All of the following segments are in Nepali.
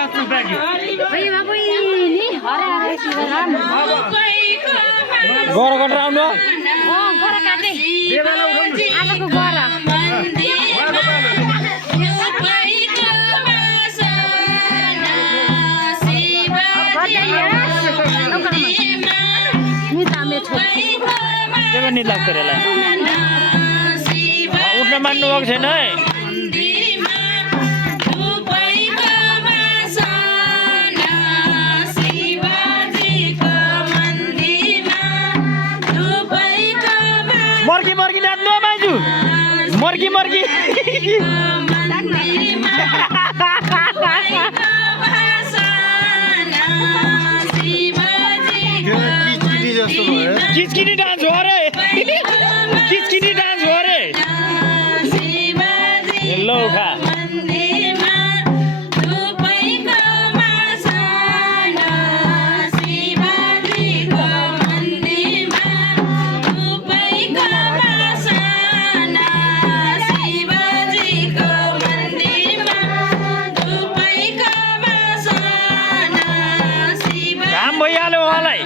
नाच्नु बाँकी गर गरेर आउनु आजको गर नि लाग्छ रे उठ्न मान्नु भएको छैन है मर्की मर्की नाच्नु बाजु मर्की मर्की किचकिनी डान्स हो रे किचकिनी डान्स हो रे लौ खा घाम भइहाल्यो उहाँलाई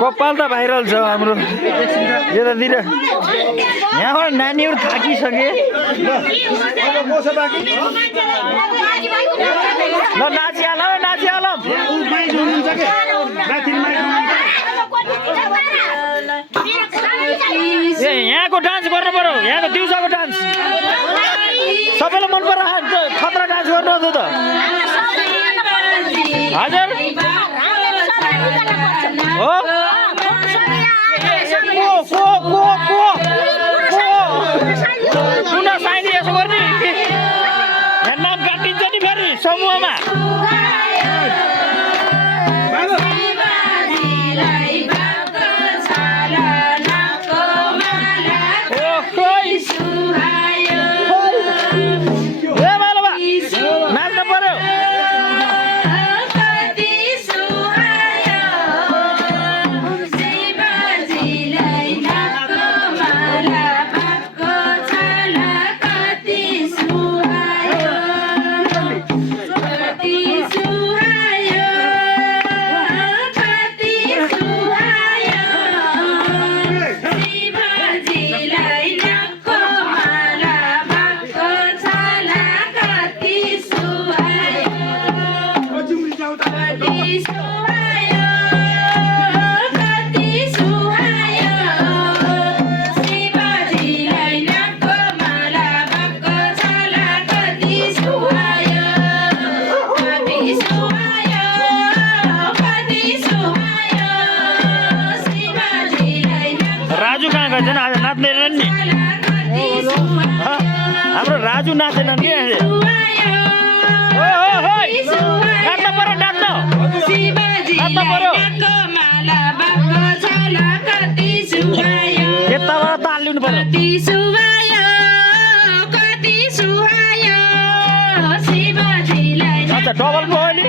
कपाल त भाइरल छ हाम्रो यतातिर यहाँबाट नानीहरू थाकिसके ल नाचिहाल नाचिहाल ए यहाँको डान्स गर्नु पर्यो यहाँको दिउँसोको डान्स सबैलाई मन पर्छ खतरा डान्स गर्नु त हजुर हो कुन साइली यसो गर्ने यहाँ नाम काटिन्छ नि फेरि समूहमा नाच्नु पर्यो हाम्रो राजु नाचेन नि नाच्नु पर्यो नाच्नु पर्यो यताबाट ताल लिनु पर्यो अच्छा डबल भयो नि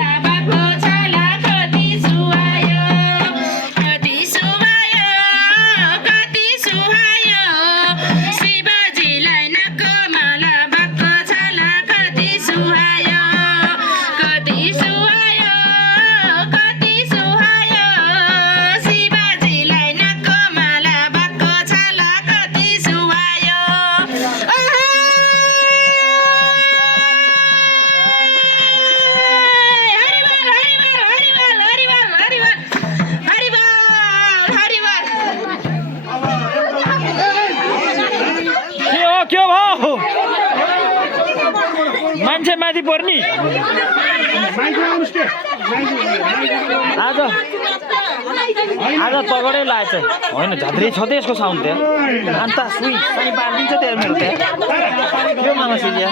के भयो मान्छे माथि पर्ने आज आज तगडै लागेछ होइन झाद्री छ त यसको साउन्ड त्यहाँ अन्त सुई साई पारिदिन्छ त्यो मेरो त्यहाँ के मामा सिलिया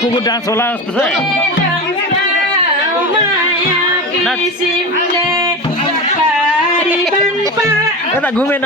कुकुर डान्स होला जस्तो छ यता घुमेन